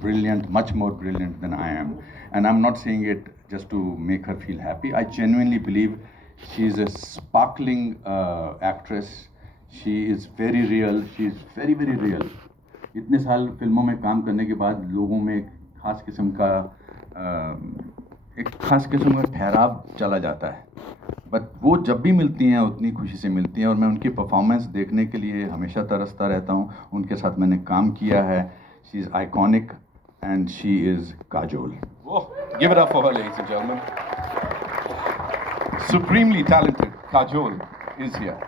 brilliant, much more brilliant than I am. And I'm not saying it just to make her feel happy. I genuinely believe she's a sparkling actress. She is very real. She is very, very real. इतने साल फिल्मों में काम करने के बाद लोगों में एक खास किस्म का ठहराव चला जाता है, बट वो जब भी मिलती हैं उतनी खुशी से मिलती हैं और मैं उनकी परफॉर्मेंस देखने के लिए हमेशा तरसता रहता हूँ. उनके साथ मैंने काम किया है. She is iconic and she is Kajol. Give it up for her, ladies and gentlemen. Supremely talented Kajol is here.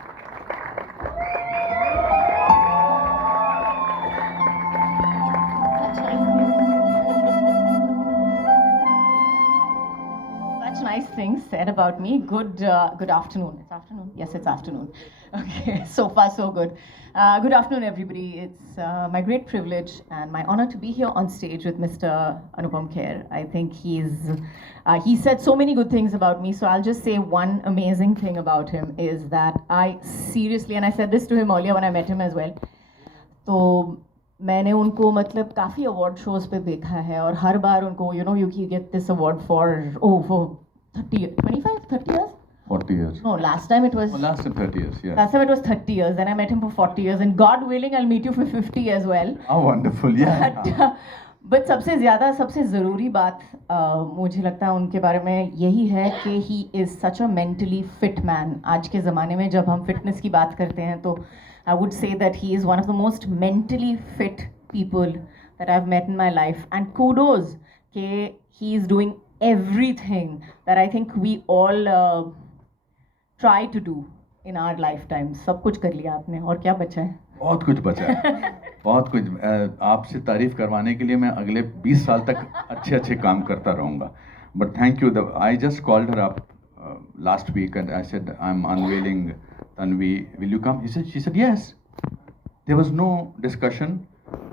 Such nice things said about me. Good afternoon. It's afternoon? Yes, it's afternoon. Okay, so far so good. Good afternoon, everybody. It's my great privilege and my honor to be here on stage with Mr. Anupam Kher. I think he said so many good things about me, so I'll just say one amazing thing about him is that I seriously, and I said this to him earlier when I met him as well, तो मैंने उनको मतलब काफ़ी award shows पे देखा है और हर बार उनको you get this award for 30 years? 40 years. No, last time it was... Oh, last time 30 years, yeah. Last time it was 30 years, then I met him for 40 years, and God willing, I'll meet you for 50 as well. Oh, wonderful, yeah. But सबसे ज़्यादा, सबसे ज़रूरी बात मुझे लगता है उनके बारे में यही है कि he is such a mentally fit man. आज के ज़माने में जब हम फिटनेस की बात करते हैं तो I would say that he is one of the most mentally fit people that I've met in my life. And kudos कि he is doing everything that I think we all try to do in our lifetime. सब कुछ कर लिया आपने और क्या बचा है? बहुत कुछ बचा है. बहुत कुछ. आपसे तारीफ करवाने के लिए मैं अगले 20 साल तक अच्छे काम करता रहूँगा. But thank you. I just called her up last week and I said, I'm unveiling Tanvi. Will you come? She said yes. There was no discussion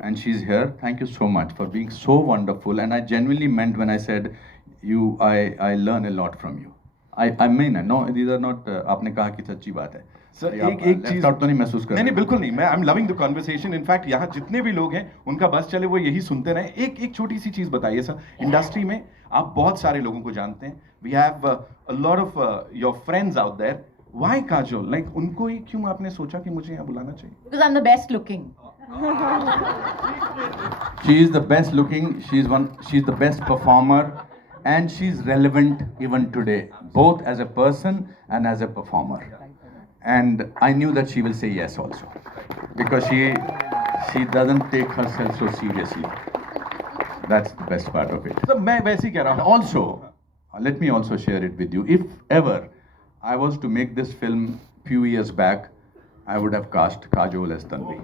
and she's here. Thank you so much for being so wonderful. And I genuinely meant when I said, I learn a lot from you. I mean, no, these are not, आपने कहा कि सच्ची बात है. Sir एक चीज तो नहीं महसूस कर नहीं बिल्कुल नहीं. मैं I am loving the conversation. In fact यहाँ जितने भी लोग हैं उनका बस चले वो यही सुनते रहे. एक छोटी सी चीज बताइए सर. इंडस्ट्री में आप बहुत सारे लोगों को जानते हैं. We have a lot of your friends out there. Why Kajol? Like उनको ही क्यों आपने सोचा कि मुझे यहाँ बुलाना चाहिए? Because I'm the best looking. She is the best looking. She's the best performer. And she's relevant even today, both as a person and as a performer. And I knew that she will say yes also, because she doesn't take herself so seriously. That's the best part of it. So मैं वैसे ही कह रहा हूँ. Also, let me also share it with you. If ever I was to make this film few years back, I would have cast Kajol as Tanvi.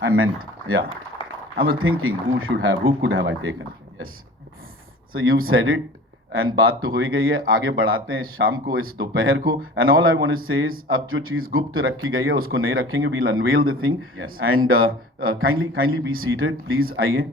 I meant, yeah. I was thinking who could have I taken? Yes. So you said it, and बात तो हो ही गई है. आगे बढ़ाते हैं शाम को इस दोपहर को. And all I want to say is अब जो चीज़ गुप्त रखी गई है उसको नहीं रखेंगे. We'll unveil the thing. Yes. And kindly be seated, please. आइए.